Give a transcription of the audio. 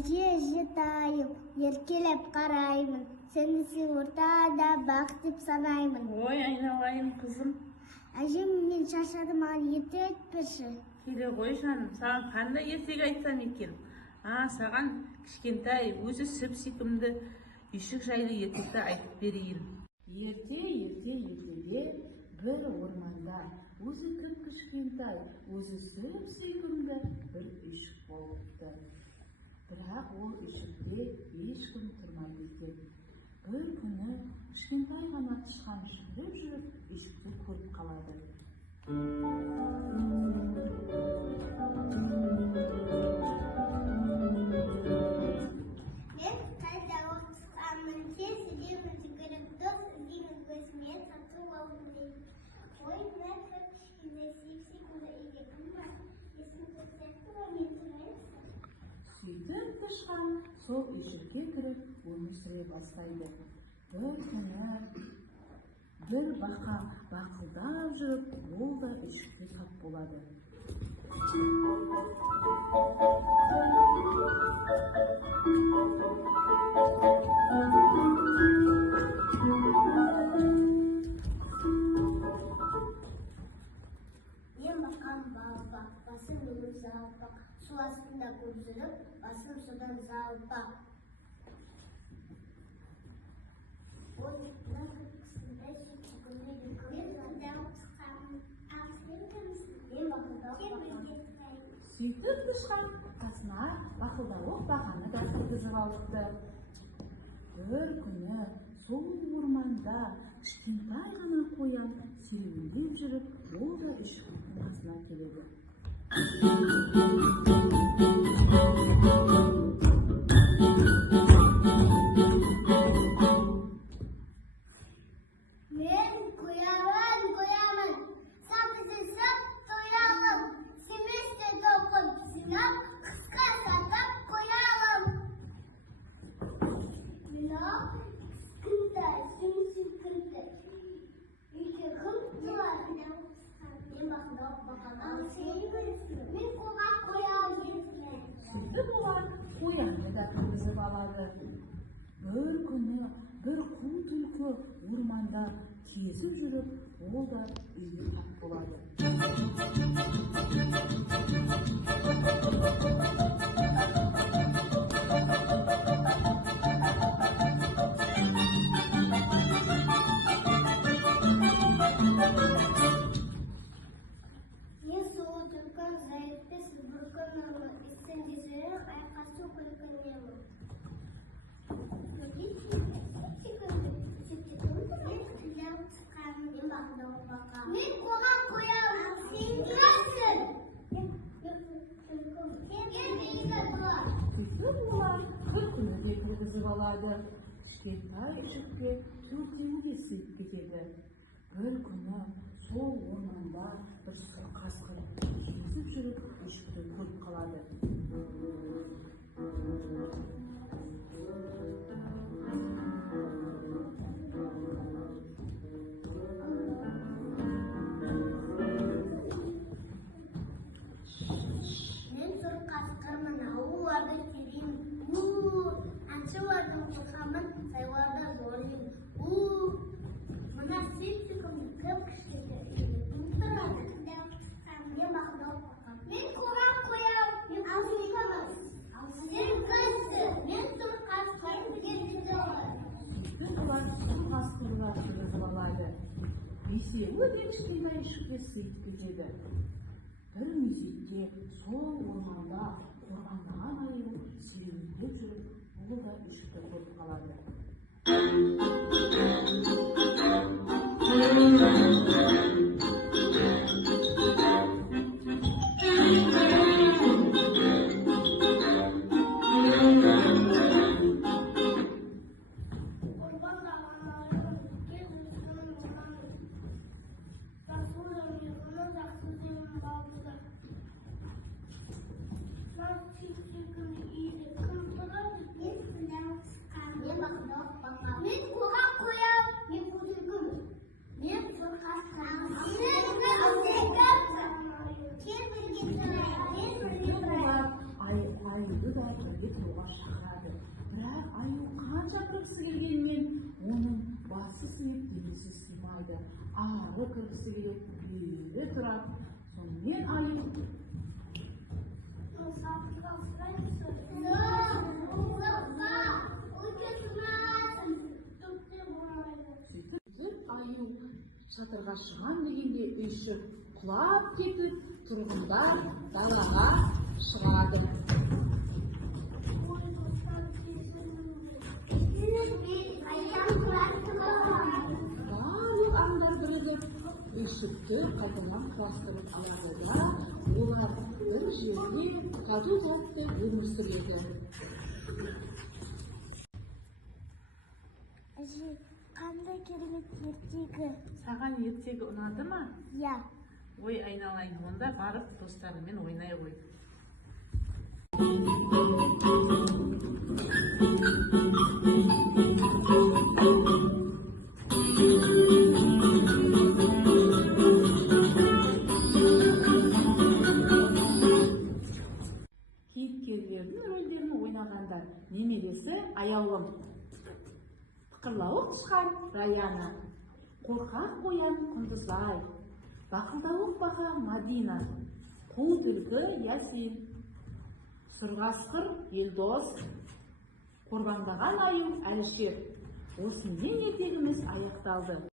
Әже еркелеп қараймын, сені ортада бақ деп санаймын. Ой, айналайын қызым. Әжем, мен шаршадым, маған ертек айтпашы. Келе ғой жаным, саған қандай ертек айтсам екен? Саған кішкентай, өзі сүп сүйкімді үйшік жайлы ертекті айтып берейін. Ертеде бір орманда өзі кішкентай, өзі сүп сүйкімді бір үйшік болыпты. Бірақ ол үйшікте ешкім тұрмайды екен. Bir күні кішкентай ғана тышқан жүріп үйшікті көріп қалады. Мен қайда оқысқанмын, тез іздеуім жүгіріп, дос іздеймін көзіме сатып алғым деймін. Ой, мен кішкентай сүйкімді үйде кім бар? Есім көрсетті ме, мен сұрайсың. Сөйтіп тышқан сол үйшікке кіріп өмір сүре бастайды. Bir күні bir бақа бақылдап жүріп, ол да үйшікке тап болады. Мен бақам балбақ, басым менің жалпақ, су астында көп жүріп, басым судан жалпақ. Сөйтіп тышқан қасына бақылдауық бақаны да кіргізіп алыпты. Bir күні сол орманда кішкентай ғана қоян серуендеп жүріп, ол да үйшіктің қасына келеді. Мен қоямын, сап тоялым, семесте тоқып, синап, қысқа сатып қоялым. Мен кішкентай, сүйкімді, үйде кім бар? Мен бақылдап мен қоға қоямын. Сөйтіп олар қоянды да кіргізіп алады. Bir күні bir қу түлкі орманда кезіп жүріп, ол да үйге тап болады. Мен сол түлкі зайыппес бір күні істенде жүріп, айқасу күлкінемін. Мен қоға қоямын, сен кімсің? Сөйтіп олар бір күні де кіргізіп алады. Кішкентай үйшікке төртеуі сыйып кетеді. Bir күні сол орманда бір сұр қасқыр кезіп жүріп, үйшікті көріп қалады. Мен сұр қасқырмын, ауларды терең. Аңшылардың қорқамын, сайларда зорлеймін. Мына сүйкімді кім кішкентай үйде тұрады. Мен бақылдап бақам. Мен қоға қоямын, ал сен кімсің? Сен кімсің? Мен сұр қасқырмын, кеткізіп алады. Сөйтіп олар сұр қасқырға кіргізіп алады. Бесеуі де кішкентай үйшікке сыйып кетеді. Bir мезетте сол орманда қорғандаған айыл серуендеп жүріп, ол да үйшікті көріп қалады. Мен қоға қоямын, мен құтылғым. Мен сұр қасқырмын. бірақ аю қанша кіргісі келгенмен оның басы сыйып денесі сыймайды. Ары кіргісі келеді, бері тұрады. Сонымен аю аю шатырға шығам дегенде үйшік құлап кетіп, тұрғындар далаға шығады. Барлық аңдар бірігіп, үйшікті қайтадан құрастырып алады да, олар бір жерде тату-тәтті өмір сүреді. Әже, қандай керемет ертегі? Саған ертегі ұнады ма? Иә. Ой, айналайын, онда барып достарымен ойнай ғой. Кейіпкерлердің рөлдерін ойнағандар немересі Аяулым, Тықырлауық тышқан Раяна, Қорқақ қоян Құндызай, Бақылдауық бақа Мадина, Қу түлкі Ясин, Сұрғасқыр Елдос, Қорбаңдаған аю Әлішер. Осымен ертегіміз аяқталды.